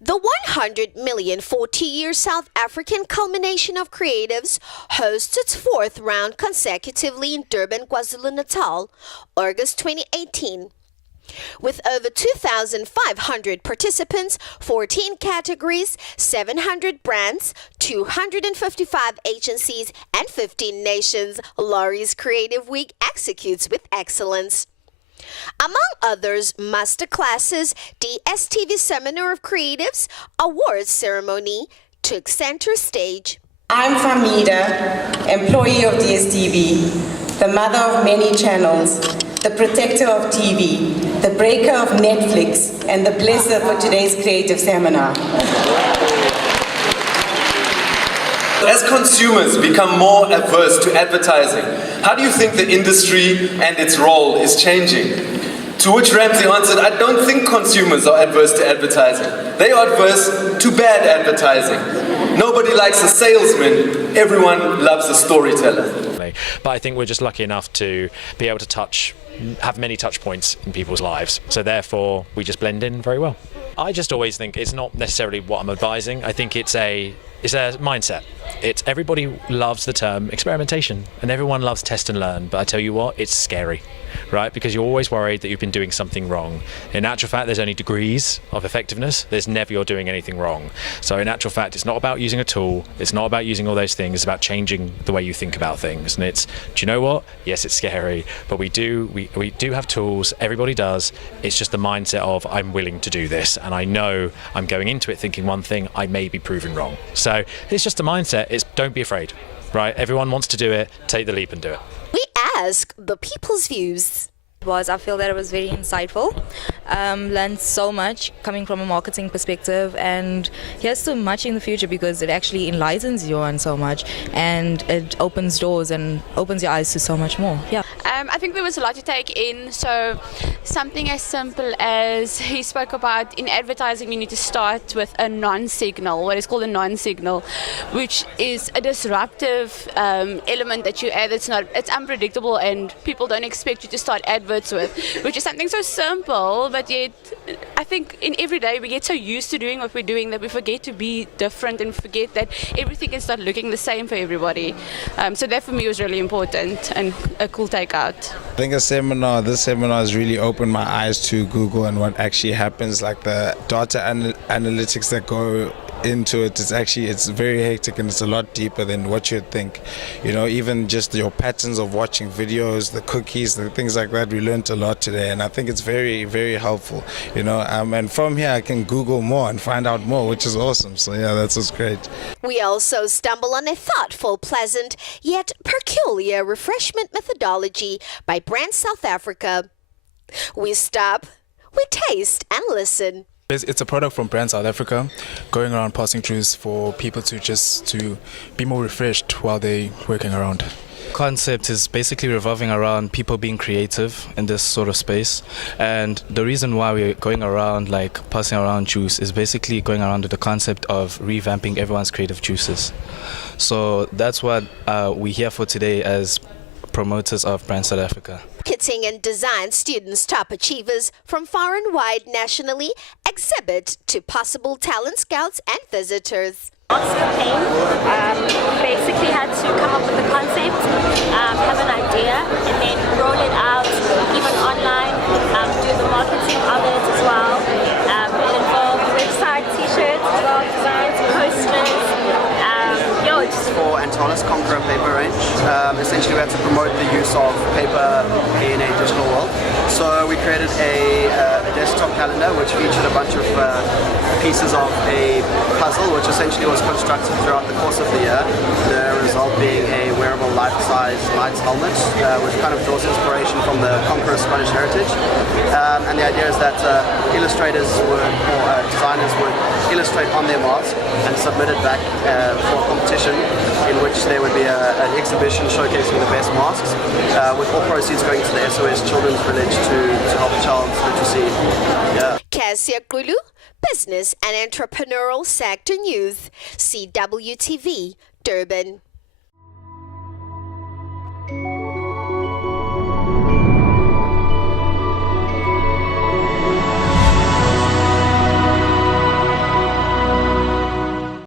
The 100 million 40-year South African culmination of creatives hosts its fourth round consecutively in Durban, KwaZulu-Natal, August 2018. With over 2,500 participants, 14 categories, 700 brands, 255 agencies, and 15 nations, Laurie's Creative Week executes with excellence. Among others, masterclasses, DSTV Seminar of Creatives, awards ceremony took center stage. I'm Famida, employee of DSTV, the mother of many channels, the protector of TV, the breaker of Netflix, and the blesser for today's creative seminar. As consumers become more averse to advertising, how do you think the industry and its role is changing? To which Ramsey answered, I don't think consumers are adverse to advertising. They are adverse to bad advertising. Nobody likes a salesman, everyone loves a storyteller. But I think we're just lucky enough to be able to have many touch points in people's lives. So therefore, we just blend in very well. I just always think it's not necessarily what I'm advising. I think it's a mindset. Everybody loves the term experimentation and everyone loves test and learn, but I tell you what, it's scary, right? Because you're always worried that you've been doing something wrong. In actual fact, there's only degrees of effectiveness. There's never you're doing anything wrong. So in actual fact, it's not about using a tool. It's not about using all those things. It's about changing the way you think about things. And do you know what? Yes, it's scary, but we do have tools. Everybody does. It's just the mindset of I'm willing to do this. And I know I'm going into it thinking one thing, I may be proven wrong. So it's just a mindset. It's don't be afraid, right? Everyone wants to do it. Take the leap and do it. We ask the people's views. I feel that it was very insightful. Learned so much coming from a marketing perspective, and here's so much in the future because it actually enlightens you on so much, and it opens doors and opens your eyes to so much more. Yeah. I think there was a lot to take in. So something as simple as he spoke about in advertising, you need to start with a non-signal, what is called a non-signal, which is a disruptive element that you add. It's unpredictable, and people don't expect you to start adverts with, which is something so simple, but yet I think in every day we get so used to doing what we're doing that we forget to be different and forget that everything can start looking the same for everybody. So that for me was really important and a cool takeout. I think this seminar has really opened my eyes to Google and what actually happens, like the data analytics that go into it. It's very hectic and it's a lot deeper than what you'd think. Even just your patterns of watching videos, the cookies, the things like that, we learned a lot today, and I think it's very, very helpful. And from here I can Google more and find out more, which is awesome. So yeah, that's what's great. We also stumble on a thoughtful, pleasant, yet peculiar refreshment methodology by Brand South Africa. We stop, we taste and listen. It's a product from Brand South Africa, going around passing throughs for people to be more refreshed while they're working around. Concept is basically revolving around people being creative in this sort of space, and the reason why we're going around like passing around juice is basically going around with the concept of revamping everyone's creative juices. So that's what we're here for today as promoters of Brand South Africa. Marketing and design students, top achievers from far and wide nationally, exhibit to possible talent scouts and visitors. Basically had to come up with a concept, have an idea, and then roll it out, even online, do the marketing of it as well. It involved website, t-shirts as well, designs, posters. For Antonis Conqueror paper range. Essentially we had to promote the use of paper in a digital world. So we created a desktop calendar which featured a bunch of pieces of a puzzle which essentially was constructed throughout the course of the year. The result being a wearable life-size Knights helmet which kind of draws inspiration from the Conqueror Scottish heritage. And the idea is that illustrators or designers would illustrate on their mask and submit it back for a competition in which there would be an exhibition showcasing the best masks, with all proceeds going to the SOS Children's Village to help child literacy. Yeah. Cassia Kulu, Business and Entrepreneurial Sector News, CWTV, Durban. you.